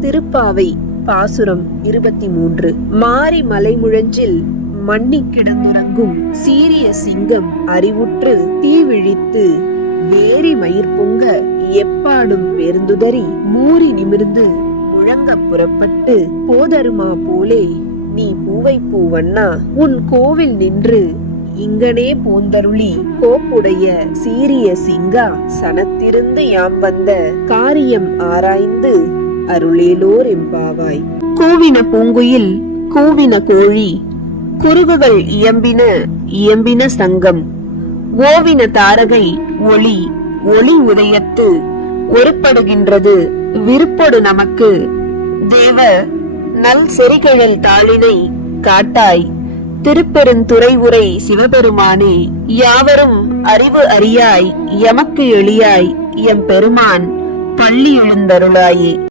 திருப்பாவை பாசுரம் 23. மாரி மலைமுழஞ்சில் மண்ணி கிடந்துறங்கும் சீரிய சிங்கம் அறிவுற்று தீவிழித்து வேரி மயிர் பொங்க எப்பாடும் பேர்ந்துதறி மூறி நிமிர்ந்து முழங்க புறப்பட்டு போதருமா போலே நீ பூவை பூவண்ணா உன் கோவில் நின்று இங்கனே போந்தருளி கோப்புடைய சீரிய சிங்கா சனத்திருந்து யாம் வந்த காரியம் ஆராய்ந்து அருளேலோர் எம்பாவாய். கூவின பூங்குயில் கூவின கோழி குருகுகள் இயம்பின சங்கம் ஓவின தாரகை ஒளி ஒளி உதயத்து ஒருப்படுகின்றது விருப்பொடு நமக்கு தேவ நல் செறிகழல் தாளினை காட்டாய் திருப்பெருந்துறை உரை சிவபெருமானே யாவரும் அறிவு அறியாய் எமக்கு எளியாய் எம் பெருமான் பள்ளி எழுந்தருளாயே.